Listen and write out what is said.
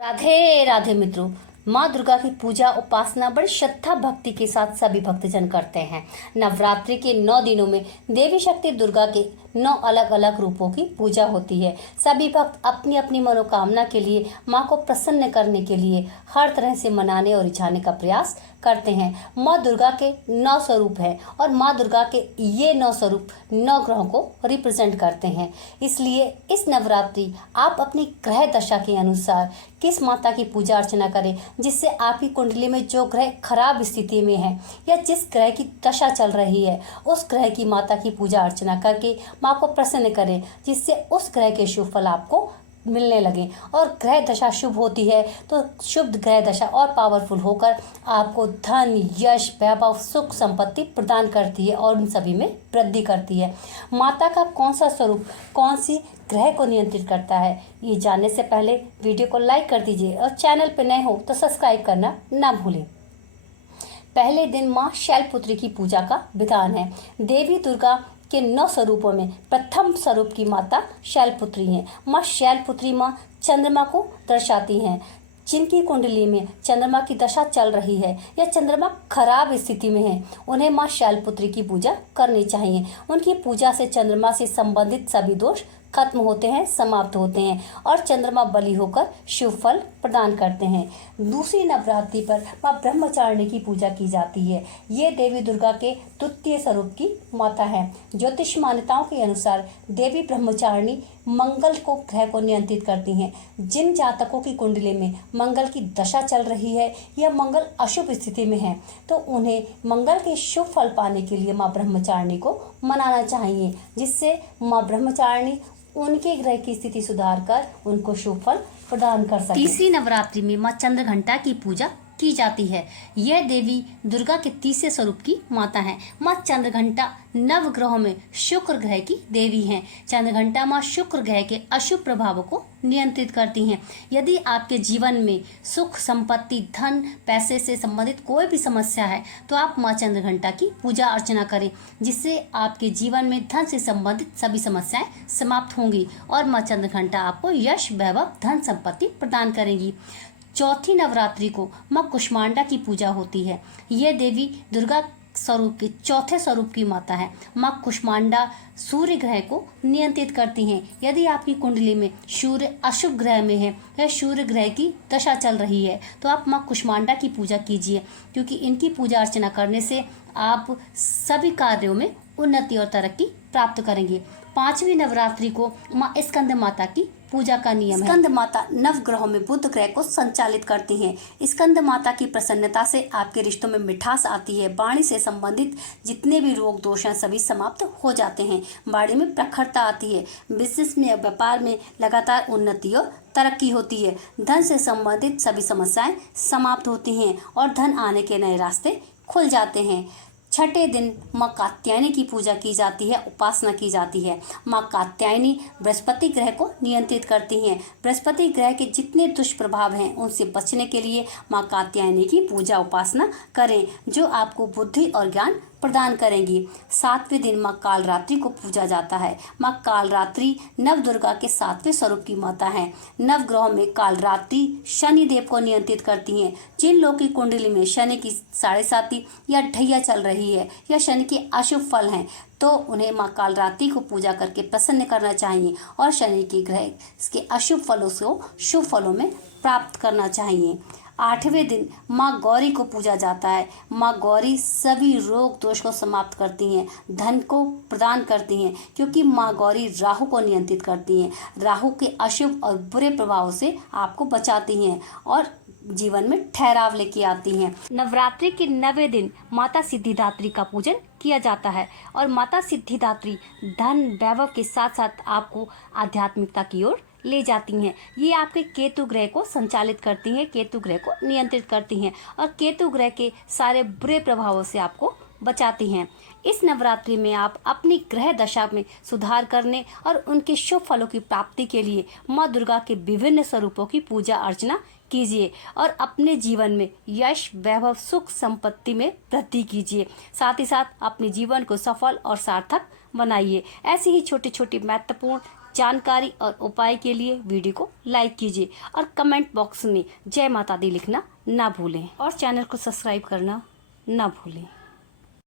राधे राधे मित्रों। माँ दुर्गा की पूजा उपासना बड़ी श्रद्धा भक्ति के साथ सभी भक्तजन करते हैं। नवरात्रि के 9 दिनों में देवी शक्ति दुर्गा के 9 अलग अलग रूपों की पूजा होती है। सभी भक्त अपनी अपनी मनोकामना के लिए माँ को प्रसन्न करने के लिए हर तरह से मनाने और रिझाने का प्रयास करते हैं। माँ दुर्गा के 9 स्वरूप हैं और माँ दुर्गा के ये 9 स्वरूप 9 ग्रहों को रिप्रेजेंट करते हैं। इसलिए इस नवरात्रि आप अपनी ग्रह दशा के अनुसार किस माता की पूजा अर्चना करें, जिससे आपकी कुंडली में जो ग्रह खराब स्थिति में है या जिस ग्रह की दशा चल रही है उस ग्रह की माता की पूजा अर्चना करके माँ को प्रसन्न करें, जिससे उस ग्रह के शुभ फल आपको मिलने लगे। और ग्रह दशा शुभ होती है तो शुभ ग्रह दशा और पावरफुल होकर आपको धन, यश, वैभव, सुख, संपत्ति प्रदान करती है और उन सभी में वृद्धि करती है। माता का कौन सा स्वरूप कौन सी ग्रह को नियंत्रित करता है, ये जानने से पहले वीडियो को लाइक कर दीजिए और चैनल पर नए हो तो सब्सक्राइब करना ना भूलें। पहले दिन माँ शैलपुत्री की पूजा का विधान है। देवी दुर्गा के 9 स्वरूपों में प्रथम स्वरूप की माता शैलपुत्री हैं। माँ शैलपुत्री माँ चंद्रमा को दर्शाती हैं। जिनकी कुंडली में चंद्रमा की दशा चल रही है या चंद्रमा खराब स्थिति में है, उन्हें माँ शैलपुत्री की पूजा करनी चाहिए। उनकी पूजा से चंद्रमा से संबंधित सभी दोष खत्म होते हैं, समाप्त होते हैं और चंद्रमा बलि होकर शुभ फल प्रदान करते हैं। दूसरी नवरात्रि पर माँ ब्रह्मचारिणी की पूजा की जाती है। ये देवी दुर्गा के द्वितीय स्वरूप की माता है। ज्योतिष मान्यताओं के अनुसार देवी ब्रह्मचारिणी मंगल को ग्रह को नियंत्रित करती हैं। जिन जातकों की कुंडली में मंगल की दशा चल रही है या मंगल अशुभ स्थिति में है तो उन्हें मंगल के शुभ फल पाने के लिए माँ ब्रह्मचारिणी को मनाना चाहिए, जिससे माँ ब्रह्मचारिणी उनके ग्रह की स्थिति सुधार कर उनको शुभ फल प्रदान कर सके। तीसरी नवरात्रि में माँ चंद्रघंटा की पूजा की जाती है। यह देवी दुर्गा के तीसरे स्वरूप की माता है। माँ चंद्रघंटा नव ग्रहों में शुक्र ग्रह की देवी हैं। चंद्रघंटा माँ शुक्र ग्रह के अशुभ प्रभावों को नियंत्रित करती हैं। यदि आपके जीवन में सुख, संपत्ति, धन, पैसे से संबंधित कोई भी समस्या है तो आप माँ चंद्रघंटा की पूजा अर्चना करें, जिससे आपके जीवन में धन से संबंधित सभी समस्याएं समाप्त होंगी और माँ चंद्रघंटा आपको यश, वैभव, धन, संपत्ति प्रदान करेंगी। चौथी नवरात्रि को माँ कुष्मांडा की पूजा होती है। यह देवी दुर्गा स्वरूप के चौथे स्वरूप की माता है। माँ कुष्मांडा सूर्य ग्रह को नियंत्रित करती हैं। यदि आपकी कुंडली में सूर्य अशुभ ग्रह में है या सूर्य ग्रह की दशा चल रही है तो आप माँ कुष्मांडा की पूजा कीजिए, क्योंकि इनकी पूजा अर्चना करने से आप सभी कार्यों में उन्नति और तरक्की प्राप्त करेंगे। पांचवी नवरात्रि को माँ स्कंद माता की पूजा का नियम है। स्कंद माता नव ग्रहों में बुध ग्रह को संचालित करती हैं। स्कंद माता की प्रसन्नता से आपके रिश्तों में मिठास आती है। वाणी से संबंधित जितने भी रोग दोष हैं सभी समाप्त हो जाते हैं। वाणी में प्रखरता आती है। बिजनेस में, व्यापार में लगातार उन्नति और तरक्की होती है। धन से संबंधित सभी समस्याएं समाप्त होती हैं और धन आने के नए रास्ते खुल जाते हैं। छठे दिन माँ कात्यायनी की पूजा की जाती है, उपासना की जाती है। माँ कात्यायनी बृहस्पति ग्रह को नियंत्रित करती हैं। बृहस्पति ग्रह के जितने दुष्प्रभाव हैं उनसे बचने के लिए माँ कात्यायनी की पूजा उपासना करें, जो आपको बुद्धि और ज्ञान प्रदान करेंगी। 7वें दिन माँ कालरात्रि को पूजा जाता है। माँ कालरात्रि नव दुर्गा के 7वें स्वरूप की माता है। नव ग्रहों में कालरात्रि शनि देव को नियंत्रित करती हैं। जिन लोगों की कुंडली में शनि की 7.5 या ढैया चल रही है या शनि के अशुभ फल हैं तो उन्हें माँ कालरात्रि को पूजा करके प्रसन्न करना चाहिए और शनि के ग्रह इसके अशुभ फलों को शुभ फलों में प्राप्त करना चाहिए। 8वें दिन माँ गौरी को पूजा जाता है। माँ गौरी सभी रोग दोष को समाप्त करती हैं, धन को प्रदान करती हैं, क्योंकि माँ गौरी राहु को नियंत्रित करती हैं। राहु के अशुभ और बुरे प्रभावों से आपको बचाती हैं और जीवन में ठहराव लेके आती हैं। नवरात्रि के 9वें दिन माता सिद्धिदात्री का पूजन किया जाता है और माता सिद्धिदात्री धन, वैभव के साथ साथ आपको आध्यात्मिकता की ओर ले जाती हैं। ये आपके केतु ग्रह को संचालित करती हैं, केतु ग्रह को नियंत्रित करती हैं और केतु ग्रह के सारे बुरे प्रभावों से आपको बचाती हैं। इस नवरात्रि में आप अपनी ग्रह दशा में सुधार करने और उनके शुभ फलों की प्राप्ति के लिए माँ दुर्गा के विभिन्न स्वरूपों की पूजा अर्चना कीजिए और अपने जीवन में यश, वैभव, सुख, संपत्ति में वृद्धि कीजिए। साथ ही साथ अपने जीवन को सफल और सार्थक बनाइए। ऐसी ही छोटी छोटी महत्वपूर्ण जानकारी और उपाय के लिए वीडियो को लाइक कीजिए और कमेंट बॉक्स में जय माता दी लिखना ना भूलें और चैनल को सब्सक्राइब करना ना भूलें।